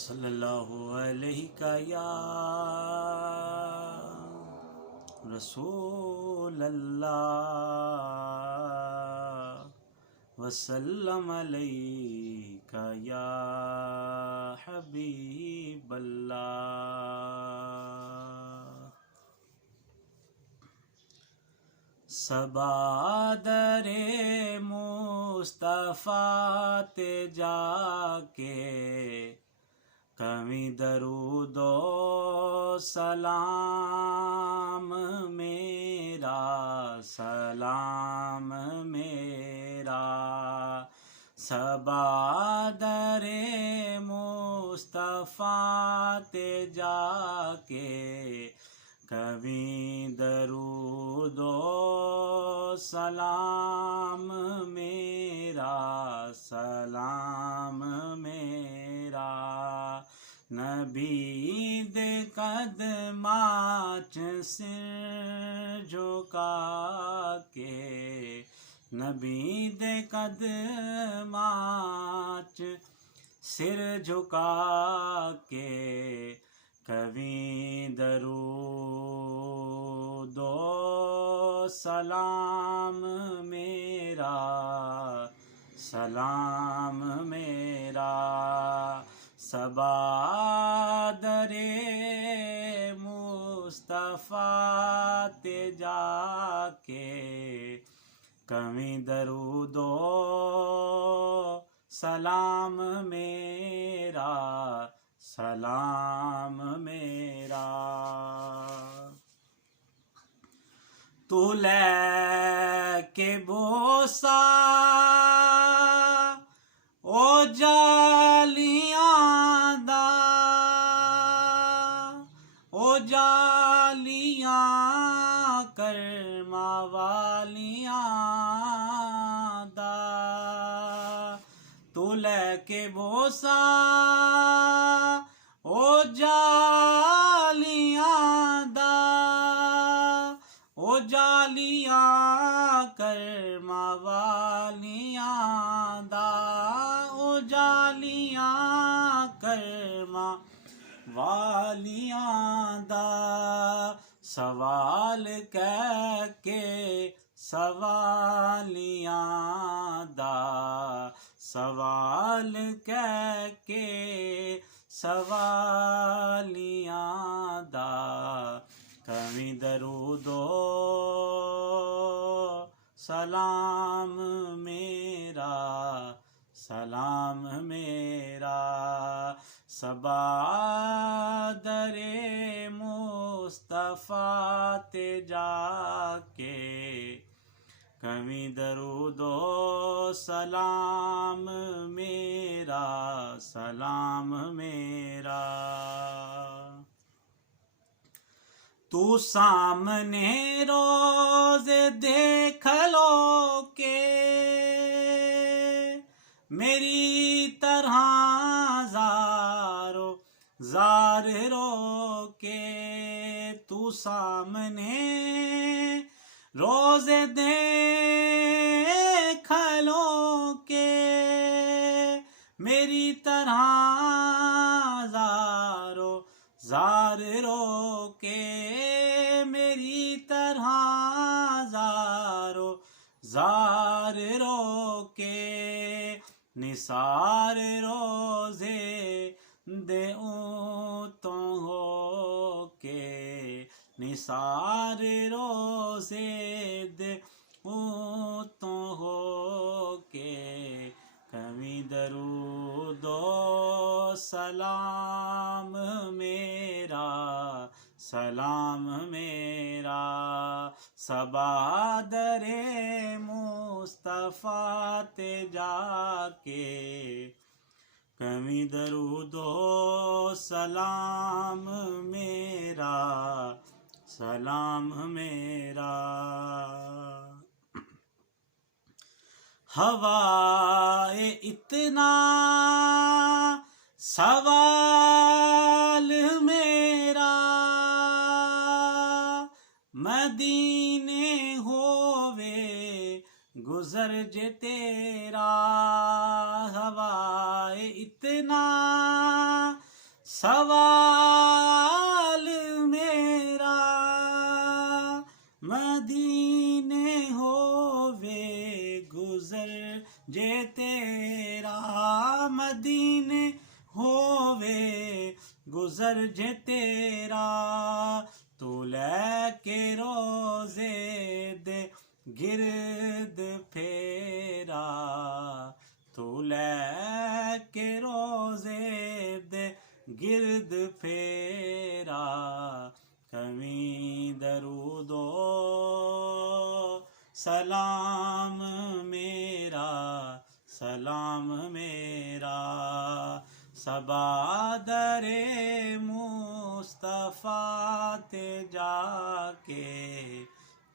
صلی اللہ علیہ یا رسول اللہ وسلم علیہ یا حبیب اللہ. صبا در مصطفیٰ تے جا کے کمی درود و سلام میرا سلام میرا. صبا در مصطفیٰ تے جا کے کبھی درود و سلام میرا سلام میرا. نبی دے قدماں سر جھکا کے نبی دے قدماں سر جھکا کے کبھی درود و سلام میرا سلام میرا. صبا در مصطفیٰ تے جا کے کبھی درود و سلام میرا سلام میرا. تو لے کے بوسا او جالیاں دا او جالیاں کرما والیاں دا. تو لے کے بوسا او جالیاں دا او جالیاں کرما والیاں دا او جالیاں کرما والیاں دا. سوال کہہ کے سوالیاں دا سوال کہہ کے سوالیاں دا کبھی درود و سلام میرا سلام میرا. صبا در مصطفیٰ تے جا کے کبھی درود و سلام میرا سلام میرا. تو سامنے روز دیکھ لو کہ میری طرح زارو زار رو کے. تو سامنے روز دیکھ لو کہ میری طرح زارو زار رو کے میری طرح زارو زار رو کے. نثار روزے دے تو ہو کے نثار روزے دے تو ہو کے کبھی درود و سلام میرا سلام میرا. صبا در مصطفیٰ تے جا کے کبھی درود و سلام میرا سلام میرا. ہوائے اتنا سوال میرا مدینے ہووے گزر جے تیرا. ہوائے اتنا سوال میرا مدینے ہووے گزر جے تیرا مدینے ہووے گزر جے تیرا تو لے کے روزے دے گرد پھیرا تو لے کے روزے دے گرد پھیرا کمی درود و سلام میرا سلام میرا صبا در مصطفیٰ تے جا کے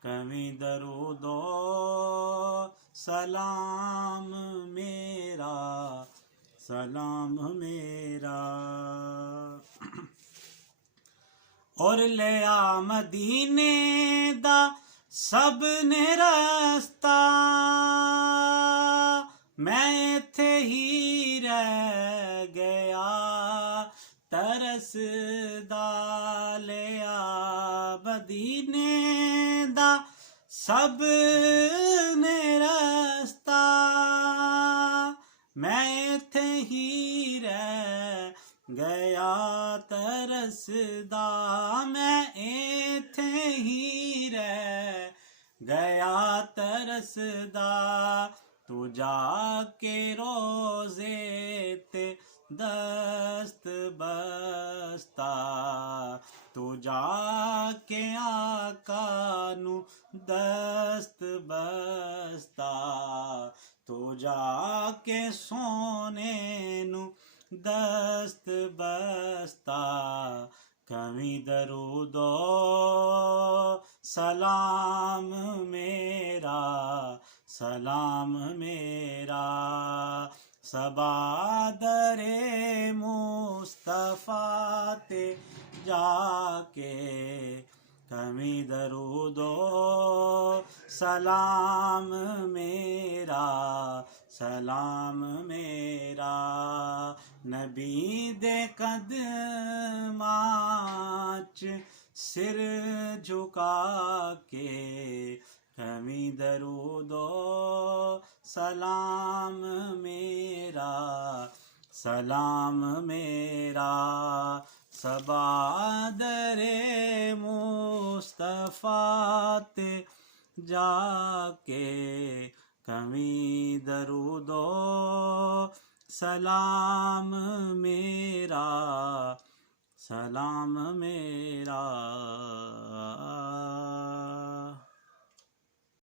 کمی درود و سلام میرا سلام میرا اور لیا مدینے دا سب نے رستہ میں ایتھے ہی رہ گیا ترس دا لیا مدینے دا سب نے رستہ میں ایتھے ہی رہ گیا ترسدا میں ایتھے ہی رہ گیا ترسدا تو جا کے روزے تے دست بستا تو جا کے آقا نو دست بستا تو جا کے سونے نو دست بستا کمی درود و سلام میرا سلام میرا صبا در مصطفیٰ تے جا کے کمی درود و سلام میرا سلام میرا نبی دے قدماں چ سر جھکا کے کمی درود و سلام میرا سلام میرا صبا در مصطفیٰ تے جا کے کمی درود و سلام میرا سلام میرا